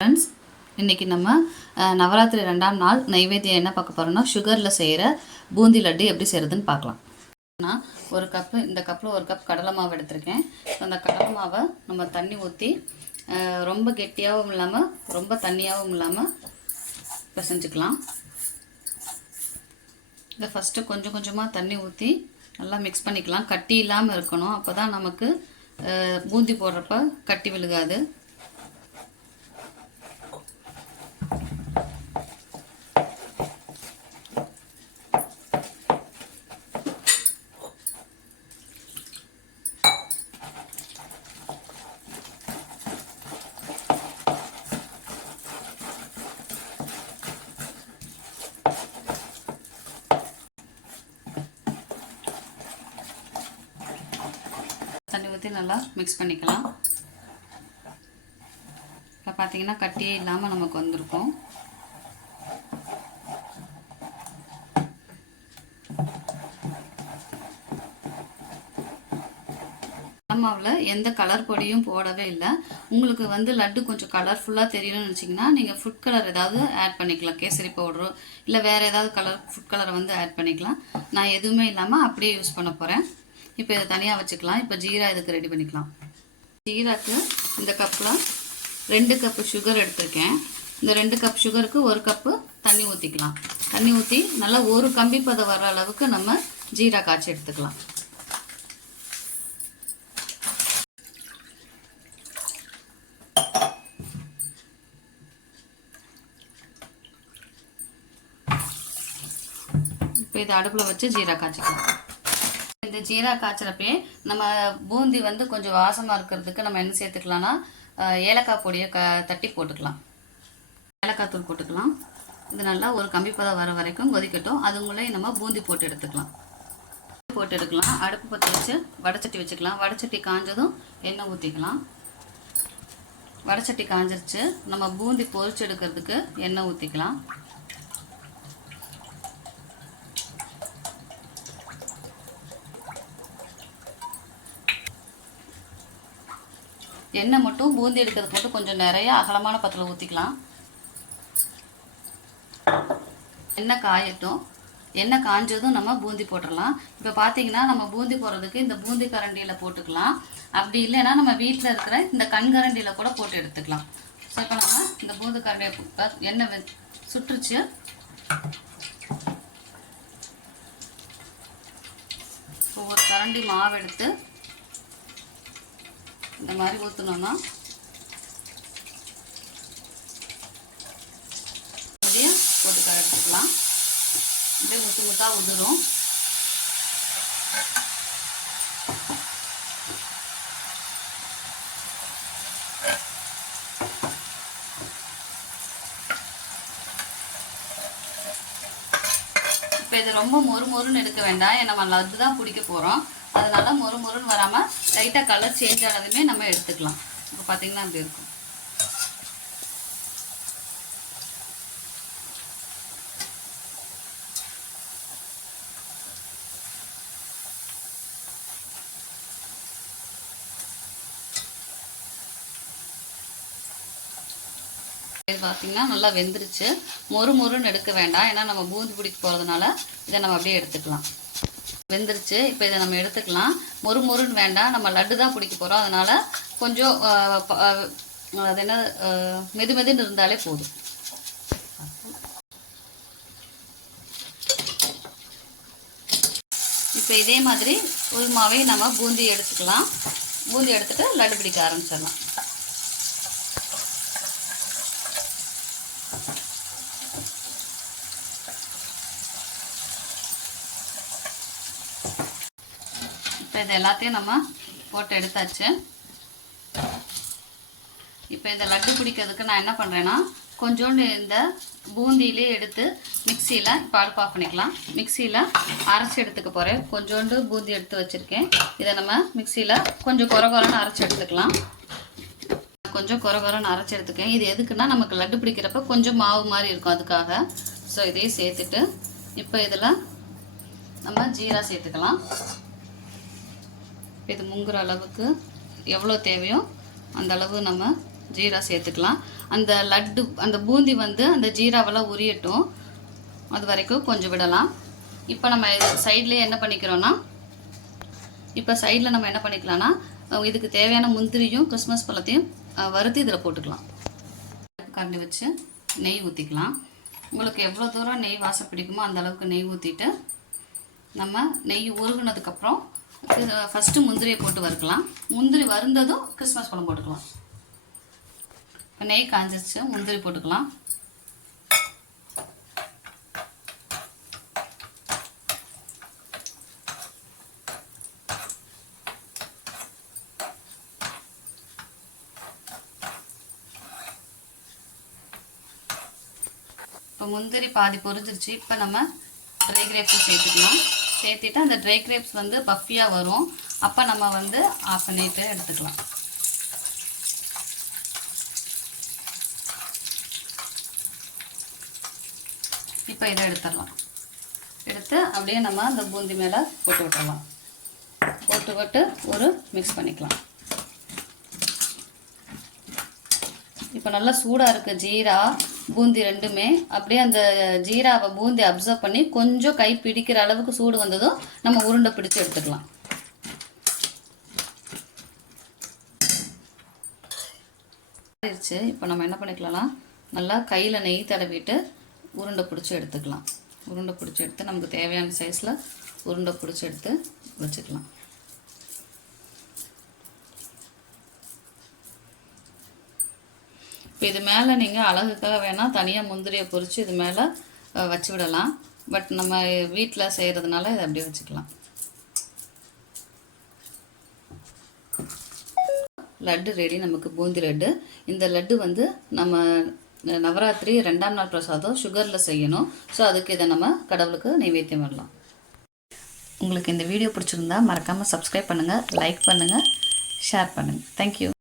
Friends, இன்றைக்கி நம்ம நவராத்திரி 2ஆம் நாள் நைவேத்தியம் என்ன பார்க்க போகிறோம்னா சுகரில் செய்கிற பூந்தி லட்டு எப்படி செய்கிறதுன்னு பார்க்கலாம். நான் ஒரு கப்பு, இந்த கப்பில் ஒரு கப் கடலை மாவு எடுத்திருக்கேன். அந்த கடலை மாவை நம்ம தண்ணி ஊற்றி ரொம்ப கெட்டியாகவும் இல்லாமல் ரொம்ப தண்ணியாகவும் இல்லாமல் பிசைஞ்சுக்கலாம். இதை ஃபஸ்ட்டு கொஞ்சம் கொஞ்சமாக தண்ணி ஊற்றி நல்லா மிக்ஸ் பண்ணிக்கலாம். கட்டி இல்லாமல் இருக்கணும், அப்போ தான் நமக்கு பூந்தி போடுறப்ப கட்டி விழுகாது. தண்ணி ஊற்றி நல்லா மிக்ஸ் பண்ணிக்கலாம். இப்போ பார்த்தீங்கன்னா கட்டியே இல்லாமல் நமக்கு வந்திருக்கும். மாவில் எந்த கலர் பொடியும் போடவே இல்லை. உங்களுக்கு லட்டு கொஞ்சம் கலர்ஃபுல்லாக தெரியணும்னு நினச்சிங்கன்னா நீங்கள் ஃபுட் கலர் ஏதாவது ஆட் பண்ணிக்கலாம். கேசரி பவுடரோ இல்லை வேறு ஏதாவது ஃபுட் கலரை ஆட் பண்ணிக்கலாம். நான் எதுவுமே இல்லாமல் அப்படியே யூஸ் பண்ண போகிறேன். இப்போ இதை தனியாக வச்சுக்கலாம். இப்போ ஜீரா இதுக்கு ரெடி பண்ணிக்கலாம். ஜீராக்கு இந்த கப்பில் 2 கப்பு சுகர் எடுத்திருக்கேன். இந்த 2 கப் சுகருக்கு 1 கப்பு தண்ணி ஊற்றிக்கலாம். தண்ணி ஊற்றி நல்லா ஒரு கம்பி பதம் வர அளவுக்கு நம்ம ஜீரா காய்ச்சி எடுத்துக்கலாம். இப்போ இதை அடுப்பில் வச்சு ஜீரா காய்ச்சிக்கலாம். இந்த ஜீரா காய்ச்சறப்பே நம்ம பூந்தி கொஞ்சம் வாசமாக இருக்கிறதுக்கு நம்ம என்ன சேர்த்துக்கலாம்னா ஏலக்காய் பொடியை தட்டி போட்டுக்கலாம். ஏலக்காய் தூள் போட்டுக்கலாம். இது நல்லா ஒரு கம்பி பதம் வர வரைக்கும் கொதிக்கட்டும். அதுங்களே நம்ம பூந்தி போட்டு எடுத்துக்கலாம். அடுப்பு பற்ற வச்சு வடைச்சட்டி வச்சுக்கலாம். வடைச்சட்டி காஞ்சதும் எண்ணெய் ஊற்றிக்கலாம். வடைச்சட்டி காஞ்சிருச்சு. நம்ம பூந்தி பொரிச்சு எடுக்கிறதுக்கு எண்ணெய் ஊற்றிக்கலாம். எண்ணெய் மட்டும் பூந்தி எடுக்கிறதுக்கு மட்டும் கொஞ்சம் நிறைய அகலமான பத்தில் ஊற்றிக்கலாம். எண்ணெய் காயட்டும். எண்ணெய் காஞ்சதும் நம்ம பூந்தி போட்டுடலாம். இப்போ பார்த்தீங்கன்னா நம்ம பூந்தி போடுறதுக்கு இந்த பூந்தி கரண்டியில் போட்டுக்கலாம். அப்படி இல்லைன்னா நம்ம வீட்டில் இருக்கிற இந்த கண்கரண்டியில் கூட போட்டு எடுத்துக்கலாம். ஸோ இப்போ நம்ம இந்த பூந்தி கரண்டியை எண்ணெய் சுட்டுருச்சு. இப்போ ஒரு கரண்டி மாவு எடுத்து இந்த மாதிரி ஊற்றணும்னா அப்படியே போட்டு கரைச்சிக்கலாம். அப்படியே முத்து முத்தாக உதிரும். இப்போ இது ரொம்ப மொறுன்னு எடுக்க வேண்டாம். ஏன்னா நம்ம லட்டு தான் பிடிக்க போகிறோம். அதனால மொறுன்னு வராமல் லைட்டாக கலர் சேஞ்ச் ஆனதுமே நம்ம எடுத்துக்கலாம். இப்போ பார்த்தீங்கன்னா அப்படி இருக்கும். இது பார்த்தீங்கன்னா நல்லா வெந்துருச்சு. மொறுன்னு எடுக்க வேண்டாம். ஏன்னா நம்ம பூந்தி பிடிக்க போகிறதுனால இதை நம்ம அப்படியே எடுத்துக்கலாம். வெந்துருச்சு. இப்போ இதை நம்ம எடுத்துக்கலாம். மொறுன்னு வேண்டாம். நம்ம லட்டு தான் பிடிக்க போகிறோம். அதனால் கொஞ்சம் அது என்ன மெதுன்னு இருந்தாலே போதும். இப்போ இதே மாதிரி உள்மாவே நம்ம பூந்தி எடுத்துக்கலாம். பூந்தி எடுத்துகிட்டு லட்டு பிடிக்க ஆரம்பிச்சிடலாம். இது எல்லாத்தையும் நம்ம போட்டு எடுத்தாச்சு. இப்போ இந்த லட்டு பிடிக்கிறதுக்கு நான் என்ன பண்ணுறேன்னா கொஞ்சோண்டு இந்த பூந்தியிலே எடுத்து மிக்சியில் இப்போ அடுப்பு ஆஃப் பண்ணிக்கலாம். மிக்சியில் அரைச்சி எடுத்துக்க போகிறேன். கொஞ்சோண்டு பூந்தி எடுத்து வச்சுருக்கேன். இதை நம்ம மிக்சியில் கொஞ்சம் கொரன்னு அரைச்சி எடுத்துக்கலாம். கொஞ்சம் கொரன்னு அரைச்சி எடுத்துக்கேன். இது எதுக்குன்னா நமக்கு லட்டு பிடிக்கிறப்ப கொஞ்சம் மாவு மாதிரி இருக்கும், அதுக்காக. ஸோ இதையும் சேர்த்துட்டு இப்போ இதில் நம்ம ஜீரா சேர்த்துக்கலாம். இது முங்குற அளவுக்கு எவ்வளோ தேவையோ அந்த அளவு நம்ம ஜீரா சேர்த்துக்கலாம். அந்த லட்டு அந்த பூந்தி வந்து அந்த ஜீராவெல்லாம் உரியட்டும், அது வரைக்கும் கொஞ்சம் விடலாம். இப்போ நம்ம சைட்லேயே என்ன பண்ணிக்கிறோன்னா, இப்போ சைடில் நம்ம என்ன பண்ணிக்கலாம்னா, இதுக்கு தேவையான முந்திரியும் கிறிஸ்மஸ் பழத்தையும் வறுத்து இதில் போட்டுக்கலாம். கரண்டி வச்சு நெய் ஊற்றிக்கலாம். உங்களுக்கு எவ்வளோ தூரம் நெய் வாசம் பிடிக்குமோ அந்த அளவுக்கு நெய் ஊற்றிட்டு, நம்ம நெய் உருகுனதுக்கப்புறம் ஃபஸ்ட்டு முந்திரியை போட்டு வறுக்கலாம். முந்திரி வறுந்ததும் கிறிஸ்மஸ் பழம் போட்டுக்கலாம். இப்போ நெய் காஞ்சிச்சு, முந்திரி போட்டுக்கலாம். இப்போ முந்திரி பாதி பொரிஞ்சிருச்சு. இப்போ நம்ம ட்ரை கிரேப்ஸை சேர்த்துக்கலாம். சேர்த்துட்டு அந்த ட்ரை கிரேப்ஸ் வந்து பஃபியாக வரும். அப்போ நம்ம வந்து ஆஃப் பண்ணிட்டு எடுத்துக்கலாம். இப்போ இதை எடுத்துடலாம். எடுத்து அப்படியே நம்ம அந்த பூந்தி மேலே போட்டு விட்டுடலாம். போட்டு ஒரு மிக்ஸ் பண்ணிக்கலாம். இப்போ நல்லா சூடாக இருக்குது ஜீரா பூந்தி ரெண்டுமே. அப்படியே அந்த ஜீராவை பூந்தி அப்சர்வ் பண்ணி கொஞ்சம் கை பிடிக்கிற அளவுக்கு சூடு வந்ததும் நம்ம உருண்டை பிடிச்சி எடுத்துக்கலாம். இப்போ நம்ம என்ன பண்ணிக்கலாம்னா, நல்லா கையில் நெய் தடவிட்டு உருண்டை பிடிச்சி எடுத்துக்கலாம். உருண்டை பிடிச்சி எடுத்து நமக்கு தேவையான சைஸில் உருண்டை பிடிச்சி எடுத்து வச்சுக்கலாம். இப்போ இது மேலே நீங்கள் அழகுக்காக வேணால் தனியாக முந்திரியை பொரித்து இது மேலே வச்சு விடலாம். பட் நம்ம வீட்டில் செய்கிறதுனால இதை அப்படியே வச்சுக்கலாம். லட்டு ரெடி, நமக்கு பூந்தி லட்டு. இந்த லட்டு வந்து நம்ம நவராத்திரி 2ஆம் நாள் பிரசாதம் சுகரில் செய்யணும். ஸோ அதுக்கு இதை நம்ம கடவுளுக்கு நைவேத்தியம் பண்ணலாம். உங்களுக்கு இந்த வீடியோ பிடிச்சிருந்தா மறக்காமல் சப்ஸ்கிரைப் பண்ணுங்கள், லைக் பண்ணுங்கள், ஷேர் பண்ணுங்கள். தேங்க்யூ.